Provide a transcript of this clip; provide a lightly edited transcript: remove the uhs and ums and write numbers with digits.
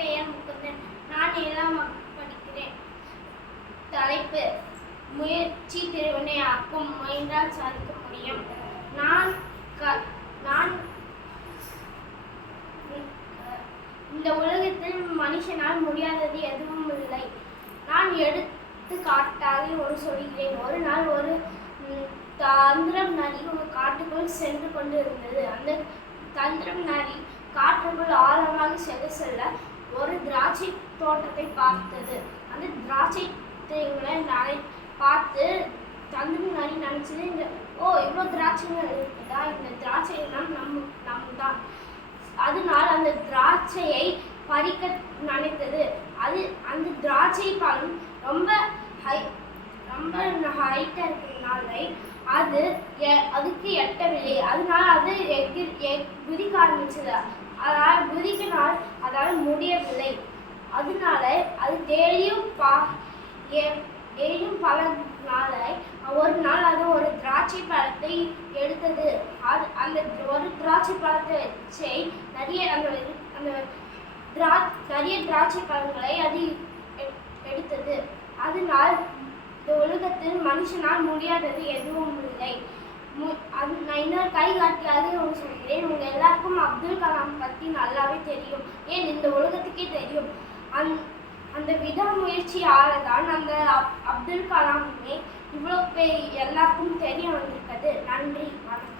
பெயர் முகுந்தன். நான் 7ஆம் வகுப்பு படிக்கிறேன். தலைப்பு: முயற்சி திருவினையாக்கும், முயன்றால் சாதிக்க முடியும். நான் இந்த உலகத்தில் மனுஷனால் முடியாதது எதுவும் இல்லை. நான் எடுத்துக்காட்டாக ஒரு சொல்கிறேன். ஒரு நாள் ஒரு தந்திரம் நரி ஒரு காட்டுக்குள் சென்று கொண்டு இருந்தது. அந்த தந்திரம் நரி காட்டுக்குள் ஆழமாக செல்ல செல்ல ஒரு திராட்சை தோட்டத்தை பார்த்தது. அந்த திராட்சை நரி பார்த்து தந்திரம் நரி நினைச்சது, இவ்வளோ திராட்சைகள் இருக்குதா, இந்த திராட்சை நம் தான். அதனால் அந்த திராட்சையை பறிக்க நினைத்தது. அந்த திராட்சை பழம் ரொம்ப ஹைட்டா இருக்கிறதுனால அதுக்கு எட்டவில்லை. அதனால அது குதிக்க ஆரம்பிச்சது. அதால் முடியவில்லை. அதனால அது தேடியும் பல ஒரு நாள் அது ஒரு திராட்சை பழத்தை எடுத்தது. அந்த ஒரு திராட்சை பழத்தை வச்சு நிறைய திராட்சை பழங்களை அது எடுத்தது. அதனால் இந்த உலகத்தில் மனுஷனால் முடியாதது எதுவும் இல்லை. நான் இன்னொரு கை காட்டியாக சொல்கிறேன். உங்க எல்லாருக்கும் அப்துல் கலாம் பத்தி நல்லாவே தெரியும். ஏன் இந்த உலகத்துக்கே தெரியும். அந்த விடாமுயற்சியால தான் அந்த அப்துல் கலாமே இவ்வளோ எல்லாருக்கும் தெரிய வந்திருக்கிறது. நன்றி, வணக்கம்.